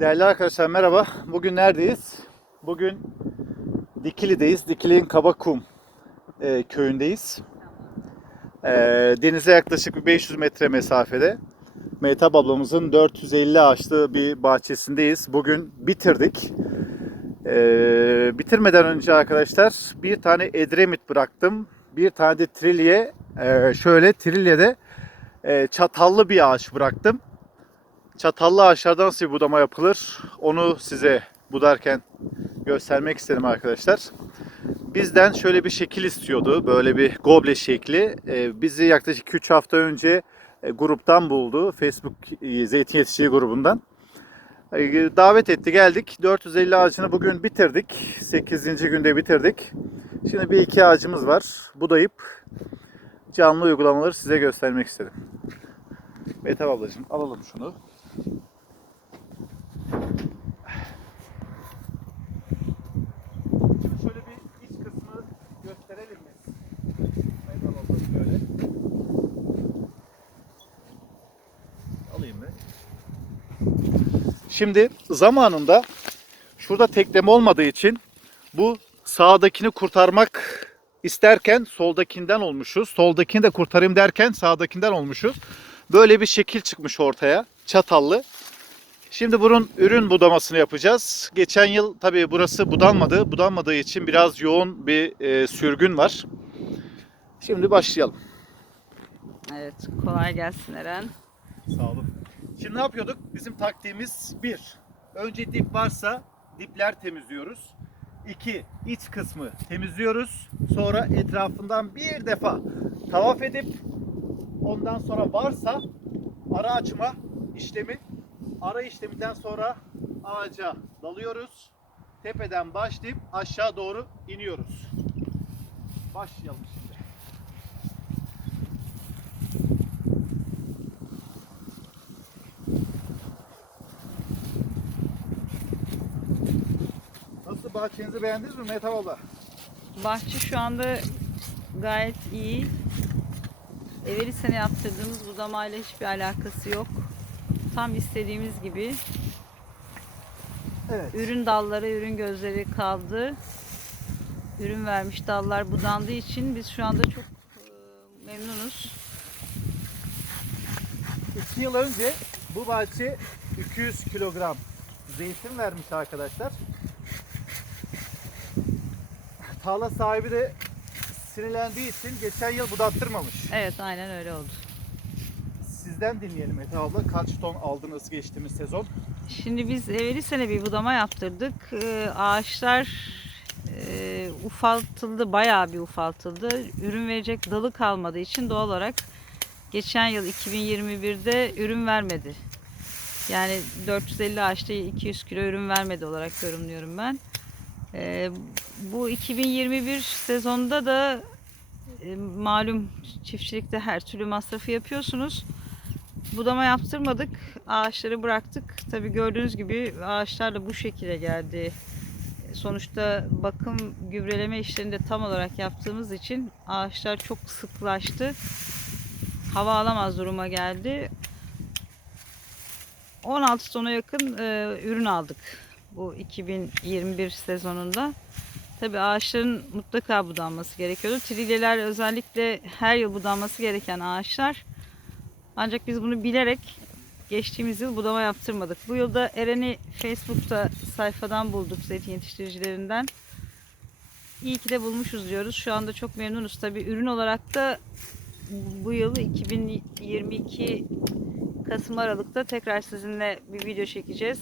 Değerli arkadaşlar merhaba. Bugün neredeyiz? Bugün Dikili'deyiz. Dikili'nin Kabakum köyündeyiz. Denize yaklaşık bir 500 metre mesafede. Mehtap ablamızın 450 ağaçlı bir bahçesindeyiz. Bugün bitirdik. Bitirmeden önce arkadaşlar bir tane Edremit bıraktım. Bir tane de Trilye. Şöyle Trilye'de çatallı bir ağaç bıraktım. Çatallı ağaçlardan nasıl bir budama yapılır onu size budarken göstermek istedim arkadaşlar. Bizden şöyle bir şekil istiyordu. Böyle bir goble şekli. Bizi yaklaşık 2-3 hafta önce gruptan buldu. Facebook Zeytin Yetiştirici grubundan. Davet etti, geldik. 450 ağacını bugün bitirdik. 8. günde bitirdik. Şimdi bir iki ağacımız var. Budayıp canlı uygulamaları size göstermek istedim. Mehtap ablacığım alalım şunu. Şimdi şöyle bir iç kısmı gösterelim mi? Mehtap ablacığım böyle. Alayım mı? Şimdi zamanında şurada tekleme olmadığı için bu sağdakini kurtarmak isterken soldakinden olmuşuz. Soldakini de kurtarayım derken sağdakinden olmuşuz. Böyle bir şekil çıkmış ortaya. Çatallı. Şimdi bunun ürün budamasını yapacağız. Geçen yıl tabii burası budanmadı. Budanmadığı için biraz yoğun bir sürgün var. Şimdi başlayalım. Evet, kolay gelsin Eren. Sağ olun. Şimdi ne yapıyorduk? Bizim taktiğimiz bir. Önce dip varsa dipler temizliyoruz. 2. İç kısmı temizliyoruz. Sonra etrafından bir defa tavaf edip ondan sonra varsa ara açma işlemi. Ara işleminden sonra ağaca dalıyoruz. Tepeden başlayıp aşağı doğru iniyoruz. Başlayalım şimdi. Nasıl, bahçenizi beğendiniz mi Mehtap abla? Bahçe şu anda gayet iyi. Evveli sene yaptırdığımız budamayla hiçbir alakası yok. Tam istediğimiz gibi. Evet. Ürün dalları, ürün gözleri kaldı. Ürün vermiş dallar budandığı için biz şu anda çok memnunuz. 2 yıl önce bu bahçe 200 kilogram zeytin vermiş arkadaşlar. Tarla sahibi de sinirlendiği için geçen yıl budattırmamış. Evet, aynen öyle oldu. Sizden dinleyelim Mete abla. Kaç ton aldınız geçtiğimiz sezon? Şimdi biz evveli sene bir budama yaptırdık. Ağaçlar ufaltıldı, bayağı bir ufaltıldı. Ürün verecek dalı kalmadığı için doğal olarak geçen yıl 2021'de ürün vermedi. Yani 450 ağaçta 200 kilo ürün vermedi olarak yorumluyorum ben. Bu 2021 sezonda da malum çiftçilikte her türlü masrafı yapıyorsunuz. Budama yaptırmadık. Ağaçları bıraktık. Tabii gördüğünüz gibi ağaçlar da bu şekilde geldi. Sonuçta bakım, gübreleme işlerini de tam olarak yaptığımız için ağaçlar çok sıklaştı. Hava alamaz duruma geldi. 16 tona yakın ürün aldık bu 2021 sezonunda. Tabii ağaçların mutlaka budanması gerekiyordu. Trilyeler özellikle her yıl budanması gereken ağaçlar. Ancak biz bunu bilerek geçtiğimiz yıl budama yaptırmadık. Bu yılda Eren'i Facebook'ta sayfadan bulduk, zeytin yetiştiricilerinden. İyi ki de bulmuşuz diyoruz. Şu anda çok memnunuz. Tabii ürün olarak da bu yıl 2022 Kasım Aralık'ta tekrar sizinle bir video çekeceğiz.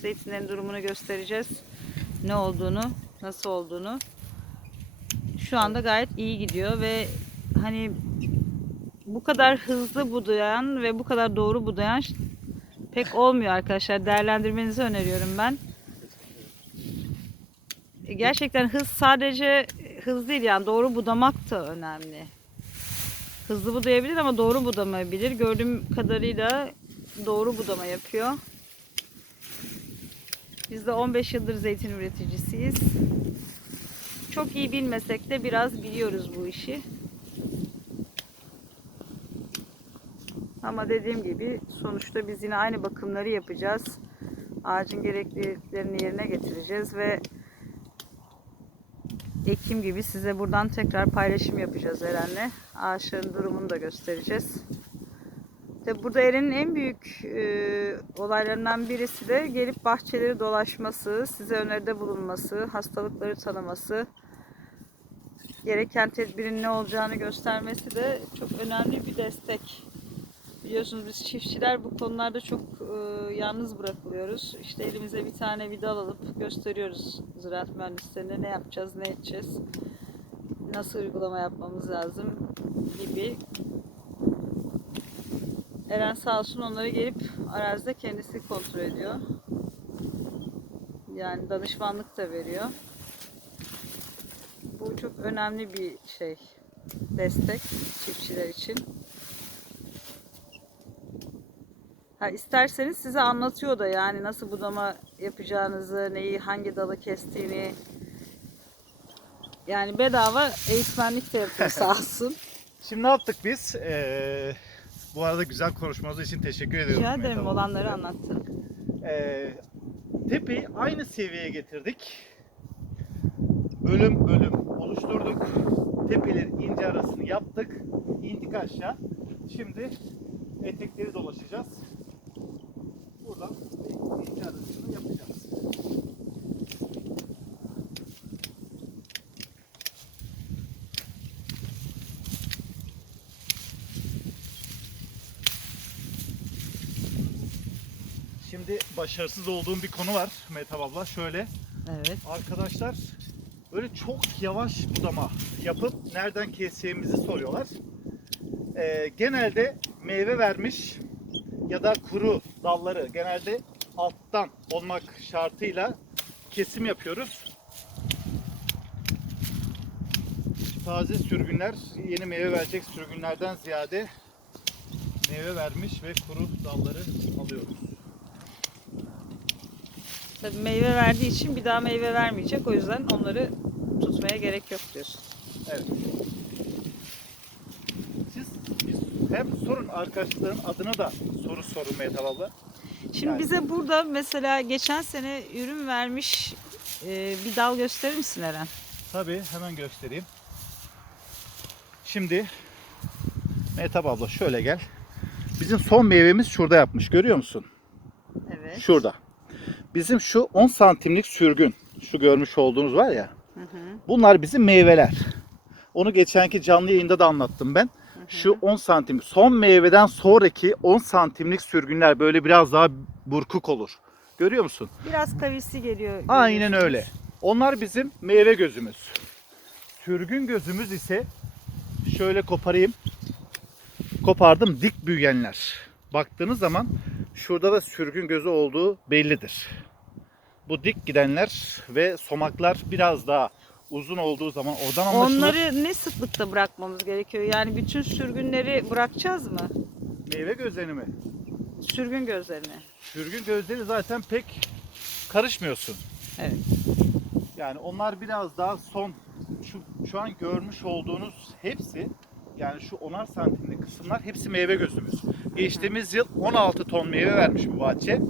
Zeytinlerin durumunu göstereceğiz. Ne olduğunu, nasıl olduğunu. Şu anda gayet iyi gidiyor ve hani bu kadar hızlı budayan ve bu kadar doğru budayan pek olmuyor arkadaşlar. Değerlendirmenizi öneriyorum ben. Gerçekten hız sadece hız değil, yani doğru budamak da önemli. Hızlı budayabilir ama doğru budamayabilir. Gördüğüm kadarıyla doğru budama yapıyor. Biz de 15 yıldır zeytin üreticisiyiz. Çok iyi bilmesek de biraz biliyoruz bu işi. Ama dediğim gibi sonuçta biz yine aynı bakımları yapacağız. ağacın gerekliliklerini yerine getireceğiz ve Ekim gibi size buradan tekrar paylaşım yapacağız Eren'le. Ağaçların durumunu da göstereceğiz. Tabi burada Eren'in en büyük olaylarından birisi de gelip bahçeleri dolaşması, size öneride bulunması, hastalıkları tanıması, gereken tedbirin ne olacağını göstermesi de çok önemli bir destek. Biliyorsunuz biz çiftçiler bu konularda çok yalnız bırakılıyoruz. İşte elimize bir tane vida alıp gösteriyoruz ziraat mühendislerine ne yapacağız, ne edeceğiz, nasıl uygulama yapmamız lazım gibi. Eren sağ olsun onları gelip arazide kendisi kontrol ediyor. Yani danışmanlık da veriyor. Bu çok önemli bir şey, destek çiftçiler için. Ha, isterseniz size anlatıyor da yani nasıl budama yapacağınızı, neyi hangi dalı kestiğini. Yani bedava eğitmenlik de yapıyor sağ olsun. Şimdi ne yaptık biz? Bu arada güzel konuşmanız için teşekkür ediyorum. Rica ederim, Mehmet olanları abla. anlattın. Tepeyi aynı seviyeye getirdik. Bölüm bölüm oluşturduk. Tepelerin ince arasını yaptık. İndik aşağı. Şimdi etekleri dolaşacağız. Buradan ince arasını yapacağız. Şimdi başarısız olduğum bir konu var Mehtap abla. Şöyle Evet. arkadaşlar böyle çok yavaş budama yapıp nereden keseceğimizi soruyorlar. Genelde meyve vermiş ya da kuru dalları genelde alttan olmak şartıyla kesim yapıyoruz. Taze sürgünler yeni meyve verecek sürgünlerden ziyade meyve vermiş ve kuru dalları alıyoruz. Tabii meyve verdiği için bir daha meyve vermeyecek. O yüzden onları tutmaya gerek yok diyorsun. Evet. Siz hem sorun arkadaşların adına da soru sorun Mehtap abla. Şimdi Yani- bize burada mesela geçen sene ürün vermiş bir dal gösterir misin Eren? Tabii hemen göstereyim. Şimdi Mehtap abla şöyle gel. Bizim son meyvemiz şurada yapmış. Görüyor musun? Evet. Şurada. Bizim şu 10 santimlik sürgün. Şu görmüş olduğunuz var ya. Hı hı. Bunlar bizim meyveler. Onu geçenki canlı yayında da anlattım ben. Şu 10 santim. Son meyveden sonraki 10 santimlik sürgünler böyle biraz daha burkuk olur. Görüyor musun? Biraz kavisi geliyor. Aynen görüyorsunuz. öyle. Onlar bizim meyve gözümüz. Sürgün gözümüz ise şöyle koparayım. Kopardım, dik büyüyenler. Baktığınız zaman şurada da sürgün gözü olduğu bellidir. Bu dik gidenler ve somaklar biraz daha uzun olduğu zaman oradan anlaşılır. Onları ne sıklıkta bırakmamız gerekiyor? Yani bütün sürgünleri bırakacağız mı? Meyve gözlerini mi? Sürgün gözlerini. Sürgün gözleri zaten pek karışmıyorsun. Evet. Yani onlar biraz daha son şu an görmüş olduğunuz hepsi yani şu 10'ar santimlik kısımlar hepsi meyve gözümüz. Geçtiğimiz yıl 16 ton meyve vermiş bu bahçe.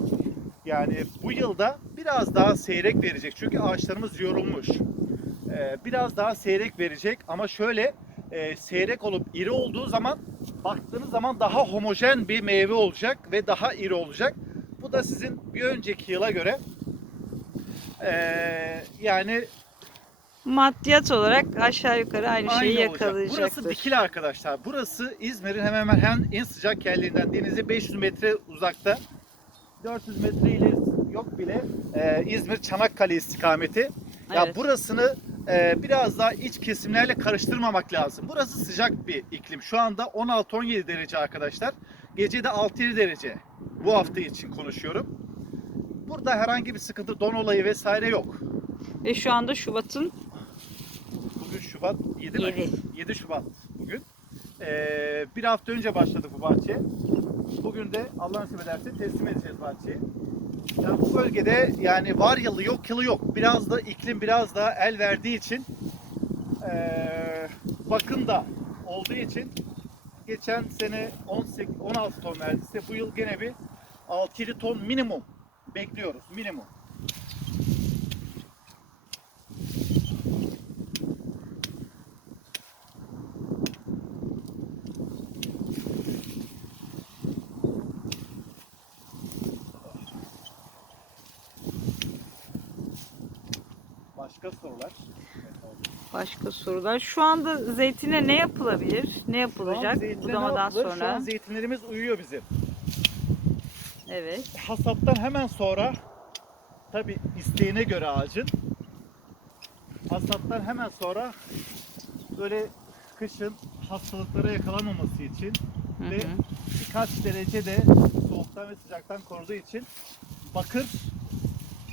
Yani bu yılda biraz daha seyrek verecek. Çünkü ağaçlarımız yorulmuş. Biraz daha seyrek verecek ama şöyle seyrek olup iri olduğu zaman baktığınız zaman daha homojen bir meyve olacak ve daha iri olacak. Bu da sizin bir önceki yıla göre yani Maddiyat olarak aşağı yukarı aynı şeyi aynı olacak. yakalayacaktır. Burası Dikili arkadaşlar. Burası İzmir'in hemen hemen en sıcak yerlerinden. Denize 500 metre uzakta. 400 metre ilerisi yok bile. İzmir Çanakkale istikameti. Ya Evet. burasını biraz daha iç kesimlerle karıştırmamak lazım. Burası sıcak bir iklim. Şu anda 16-17 derece arkadaşlar. Gece de 6-7 derece. Bu hafta için konuşuyorum. Burada herhangi bir sıkıntı, don olayı vesaire yok. Ve şu anda Şubat'ın Bugün Şubat 7 mi? 7. 7 Şubat bugün. Bir hafta önce başladık bu bahçeye. Bugün de Allah nasip ederse teslim edeceğiz bahçeyi. Yani bu bölgede yani var yılı yok yılı yok. Biraz da iklim biraz daha el verdiği için bakım da olduğu için geçen sene 16 ton verdiyse bu yıl gene bir 6-7 ton minimum bekliyoruz minimum. Başka sorular? Başka sorular. Şu anda zeytine ne yapılabilir? Ne Şu an yapılacak zeytine ne budamadan yapılır? Şu an sonra? zeytinlerimiz uyuyor bizim. Evet. Hasattan hemen sonra, tabi isteğine göre ağacın, hasattan hemen sonra böyle kışın hastalıklara yakalanmaması için Hı ve hı. birkaç derece de soğuktan ve sıcaktan koruduğu için bakır,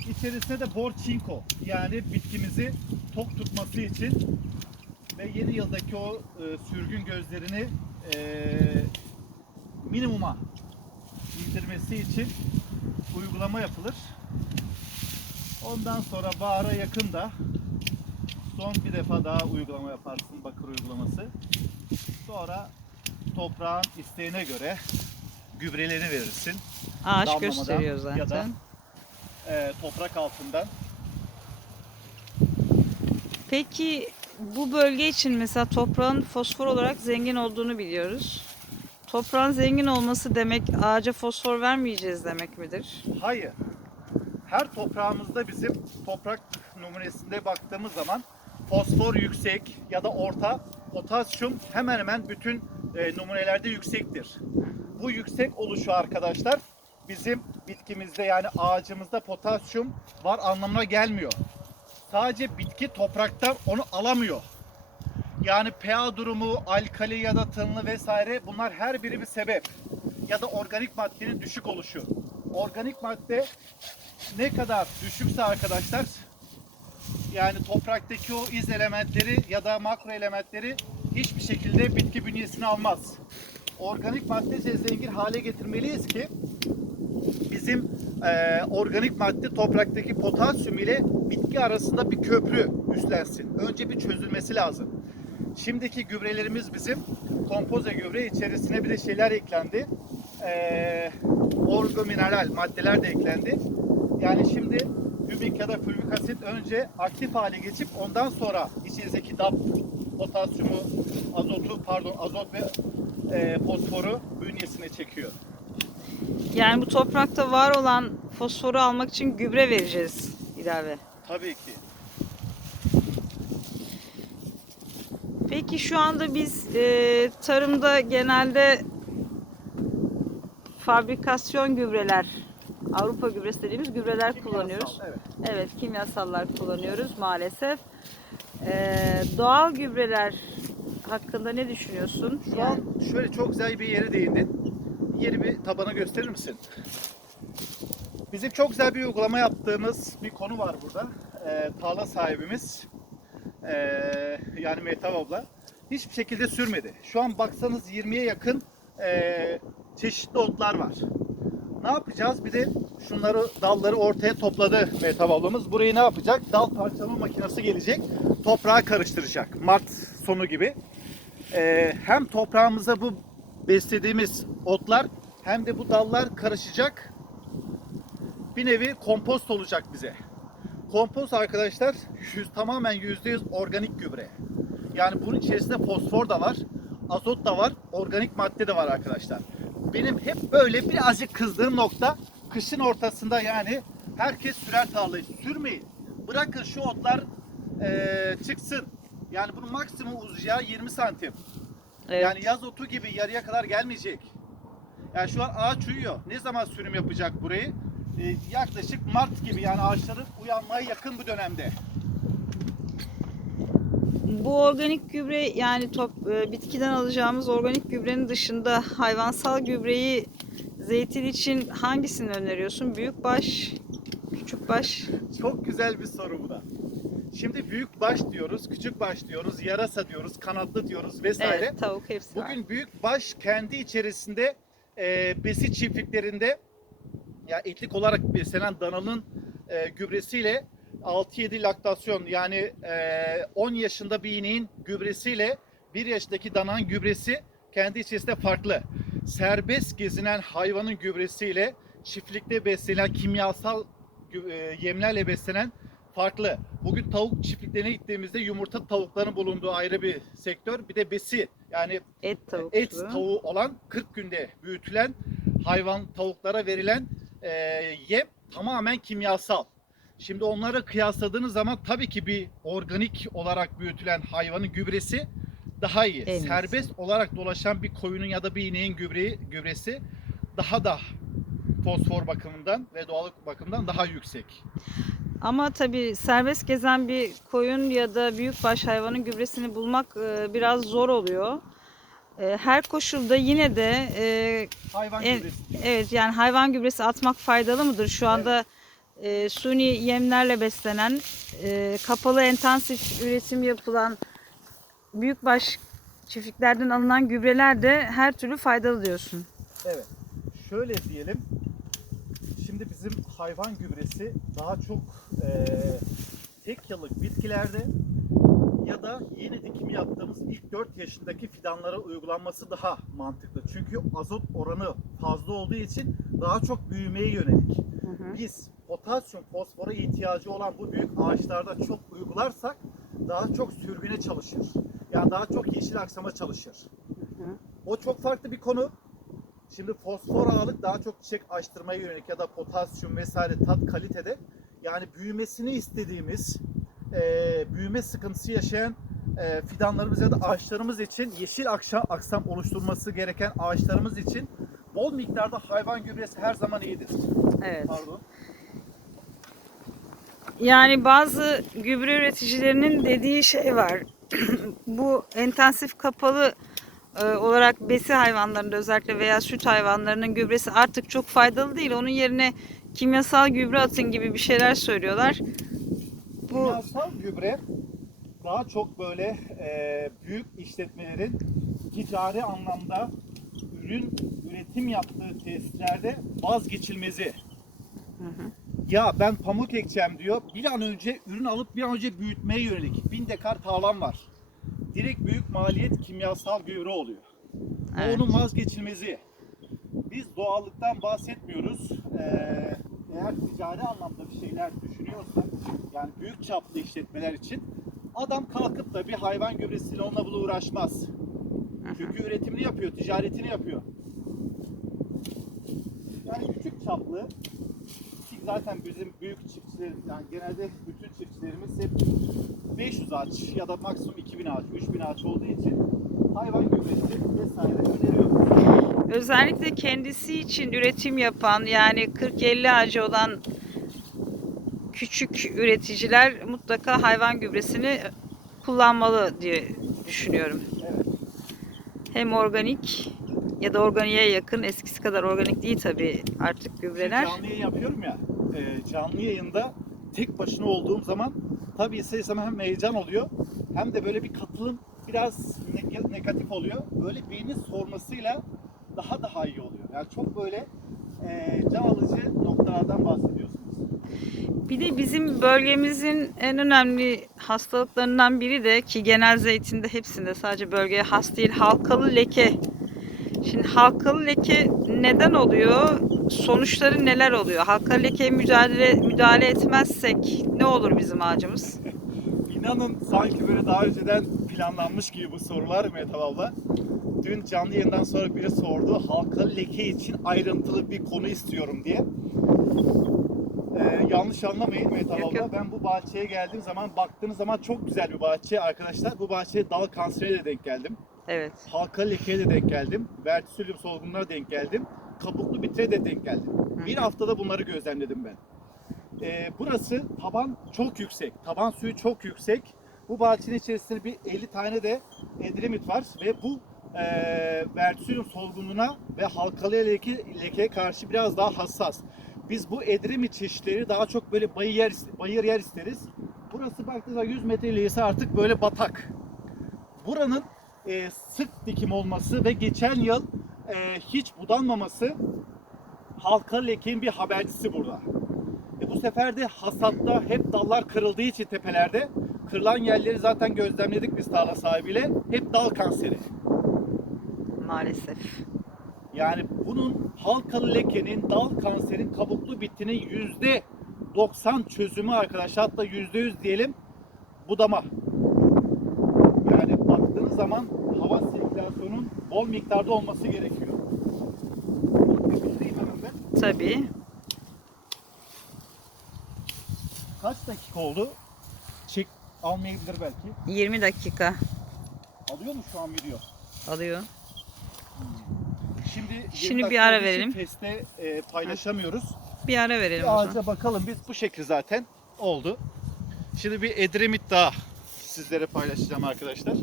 içerisine de bor çinko, yani bitkimizi tok tutması için ve yeni yıldaki o sürgün gözlerini minimuma indirmesi için uygulama yapılır. Ondan sonra bahara yakın da son bir defa daha uygulama yaparsın, bakır uygulaması. Sonra toprağın isteğine göre gübrelerini verirsin. Ağaç Damlamadan gösteriyor zaten. ya da toprak altından. Peki bu bölge için mesela toprağın fosfor olarak zengin olduğunu biliyoruz. Toprağın zengin olması demek ağaca fosfor vermeyeceğiz demek midir? Hayır. Her toprağımızda bizim toprak numunesinde baktığımız zaman fosfor yüksek ya da orta, potasyum hemen hemen bütün numunelerde yüksektir. Bu yüksek oluşu arkadaşlar bizim bitkimizde, yani ağacımızda potasyum var anlamına gelmiyor. Sadece bitki topraktan onu alamıyor. Yani pH durumu, alkali ya da tınlı vesaire, bunlar her biri bir sebep. Ya da organik maddenin düşük oluşu. Organik madde ne kadar düşükse arkadaşlar, yani topraktaki o iz elementleri ya da makro elementleri hiçbir şekilde bitki bünyesine almaz. Organik madde zengin hale getirmeliyiz ki bizim organik madde topraktaki potasyum ile bitki arasında bir köprü üstlensin. Önce bir çözülmesi lazım. Şimdiki gübrelerimiz bizim kompoze gübre, içerisine bir de şeyler eklendi. Orgomineral maddeler de eklendi. Yani şimdi hümik ya da fulvik asit önce aktif hale geçip ondan sonra içinizdeki DAP, potasyumu, azot ve fosforu bünyesine çekiyor. Yani bu toprakta var olan fosforu almak için gübre vereceğiz ilave. Tabii ki. Peki şu anda biz tarımda genelde fabrikasyon gübreler, Avrupa gübresi dediğimiz gübreler Kimyasal, kullanıyoruz. evet. Evet, kimyasallar kullanıyoruz maalesef. Doğal gübreler hakkında ne düşünüyorsun? Şu an şöyle çok güzel bir yere değindin. Yeri bir tabana gösterir misin? Bizim çok güzel bir uygulama yaptığımız bir konu var burada. Tarla sahibimiz, yani Mehtap abla, hiçbir şekilde sürmedi. Şu an baksanız 20'ye yakın çeşitli otlar var. Ne yapacağız? Bir de şunları, dalları ortaya topladı Mehtap ablamız. Burayı ne yapacak? Dal parçalama makinesi gelecek. Toprağa karıştıracak. Mart sonu gibi. Hem toprağımıza bu beslediğimiz otlar hem de bu dallar karışacak. Bir nevi kompost olacak bize. Kompost arkadaşlar tamamen %100 organik gübre. Yani bunun içerisinde fosfor da var, azot da var, organik madde de var arkadaşlar. Benim hep böyle birazcık kızdığım nokta, kışın ortasında yani herkes sürer tarlayı. Sürmeyin. Bırakın şu otlar çıksın. Yani bunun maksimum uzayacağı 20 santim. Evet. Yani yaz otu gibi yarıya kadar gelmeyecek. Yani şu an ağaç uyuyor. Ne zaman sürüm yapacak burayı? Yaklaşık Mart gibi, yani ağaçların uyanmaya yakın bu dönemde. Bu organik gübre yani bitkiden alacağımız organik gübrenin dışında hayvansal gübreyi zeytin için hangisini öneriyorsun? Büyükbaş, küçükbaş? Çok güzel bir soru bu da. Şimdi büyük baş diyoruz, küçük baş diyoruz, yarasa diyoruz, kanatlı diyoruz vesaire. Evet, tavuk hepsi var. Bugün büyük baş kendi içerisinde besi çiftliklerinde, ya etlik olarak beslenen dananın gübresiyle 6-7 laktasyon, yani 10 yaşında bir ineğin gübresiyle 1 yaşındaki dananın gübresi kendi içerisinde farklı. Serbest gezinen hayvanın gübresiyle çiftlikte beslenen kimyasal yemlerle beslenen farklı. Bugün tavuk çiftliklerine gittiğimizde yumurta tavukların bulunduğu ayrı bir sektör. Bir de besi, yani Et et tavukçuluğu. tavuğu olan 40 günde büyütülen hayvan tavuklara verilen yem tamamen kimyasal. Şimdi onları kıyasladığınız zaman tabii ki bir organik olarak büyütülen hayvanın gübresi daha iyi. En iyisi. Serbest olarak dolaşan bir koyunun ya da bir ineğin gübresi daha da fosfor bakımından ve doğallık bakımından daha yüksek. Ama tabii serbest gezen bir koyun ya da büyükbaş hayvanın gübresini bulmak biraz zor oluyor. Her koşulda yine de Hayvan en- gübresi. evet, yani hayvan gübresi atmak faydalı mıdır? Şu anda suni yemlerle beslenen, kapalı intensif üretim yapılan büyükbaş çiftliklerden alınan gübreler de her türlü faydalı diyorsun. Evet. Şöyle diyelim. Şimdi bizim hayvan gübresi daha çok tek yıllık bitkilerde ya da yeni dikim yaptığımız ilk 4 yaşındaki fidanlara uygulanması daha mantıklı. Çünkü azot oranı fazla olduğu için daha çok büyümeye yönelik. Biz potasyum, fosfora ihtiyacı olan bu büyük ağaçlarda çok uygularsak daha çok sürgüne çalışır. Yani daha çok yeşil aksama çalışır. O çok farklı bir konu. Şimdi fosfor ağırlık daha çok çiçek açtırmaya yönelik ya da potasyum vesaire tat kalitede. Yani büyümesini istediğimiz, büyüme sıkıntısı yaşayan fidanlarımız ya da ağaçlarımız için yeşil aksam oluşturması gereken ağaçlarımız için bol miktarda hayvan gübresi her zaman iyidir. Evet. Pardon. Yani bazı gübre üreticilerinin dediği şey var. Bu intensif kapalı olarak besi hayvanlarında özellikle veya süt hayvanlarının gübresi artık çok faydalı değil. Onun yerine kimyasal gübre atın gibi bir şeyler söylüyorlar. Bu Kimyasal gübre daha çok böyle büyük işletmelerin ticari anlamda üretim yaptığı tesislerde vazgeçilmezi. Ya ben pamuk ekeceğim diyor. Bir an önce ürün alıp bir an önce büyütmeye yönelik 1000 dekar tarlam var. Direkt büyük maliyet kimyasal gübre oluyor. Evet. O onun vazgeçilmezi. Biz doğallıktan bahsetmiyoruz. Eğer ticari anlamda bir şeyler düşünüyorsak, yani büyük çaplı işletmeler için adam kalkıp da bir hayvan gübresiyle onunla bile uğraşmaz. Çünkü üretimini yapıyor, ticaretini yapıyor. Yani küçük çaplı, ki zaten bizim büyük çiftçiler, yani genelde bütün çiftçilerimiz hep 500 ağaç ya da maksimum 2000 ağaç, 3000 ağaç olduğu için hayvan gübresi vesaire öneriyoruz. özellikle kendisi için üretim yapan, yani 40-50 ağacı olan küçük üreticiler mutlaka hayvan gübresini kullanmalı diye düşünüyorum. Evet. Hem organik ya da organiğe yakın, eskisi kadar organik değil tabii artık gübreler. Canlı yayın yapıyorum ya, canlı yayında tek başına olduğum zaman tabii ister istemez hem heyecan oluyor hem de böyle bir katılım biraz negatif oluyor. Böyle birinin sormasıyla daha iyi oluyor. Yani çok böyle can alıcı noktalardan bahsediyorsunuz. Bir de bizim bölgemizin en önemli hastalıklarından biri de, ki genel zeytinde hepsinde, sadece bölgeye has değil, halkalı leke. Şimdi halkalı leke neden oluyor? Sonuçları neler oluyor? Halkalı lekeye müdahale etmezsek ne olur bizim ağacımız? İnanın sanki böyle daha önceden planlanmış gibi bu sorular Mehtap abla. Dün canlı yayından sonra biri sordu, halkalı leke için ayrıntılı bir konu istiyorum diye. Yanlış anlamayın Mehtap Yok, abla. yok. Ben bu bahçeye geldiğim zaman, baktığınız zaman çok güzel bir bahçe arkadaşlar. Bu bahçeye dal kanserine de denk geldim. Evet. Halkalı lekeye de denk geldim. Vertisülyum solgununa denk geldim. Kabuklu bitire de denk geldim. Bir haftada bunları gözlemledim ben. Burası taban çok yüksek. Taban suyu çok yüksek. Bu bahçenin içerisinde bir 50 tane de edremit var ve bu vertisülyum solgunluğuna ve halkalı lekeye karşı biraz daha hassas. Biz bu edremit çeşitleri daha çok böyle bayır yer isteriz. Burası baktığınızda 100 metre ilerisi artık böyle batak. Buranın sık dikim olması ve geçen yıl hiç budanmaması halkalı lekenin bir habercisi burada. Bu sefer de hasatta hep dallar kırıldığı için tepelerde, kırılan yerleri zaten gözlemledik biz tarla sahibiyle, hep dal kanseri. Maalesef. Yani bunun halkalı lekenin, dal kanserin, kabuklu bitkinin %90 çözümü arkadaşlar. Hatta %100 diyelim budama. Yani baktığınız zaman hava sirkülasyonunun bol miktarda olması gerekiyor. Bitireyim hemen ben. Tabii. Kaç dakika oldu? Çek almayabilir belki. 20 dakika Alıyor mu şu an video? alıyor. Şimdi 20 Şimdi bir dakika ara olduğu için verelim. Teste paylaşamıyoruz. Bir ara verelim o Bir zaman. ağaca bakalım, biz bu şekil zaten oldu. Şimdi bir Edremit daha sizlere paylaşacağım arkadaşlar.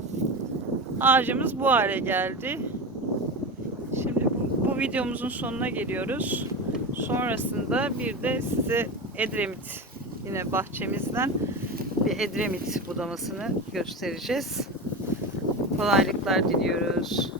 Ağacımız bu hale geldi. Şimdi bu videomuzun sonuna geliyoruz. Sonrasında bir de size Edremit, yine bahçemizden bir Edremit budamasını göstereceğiz. Kolaylıklar diliyoruz.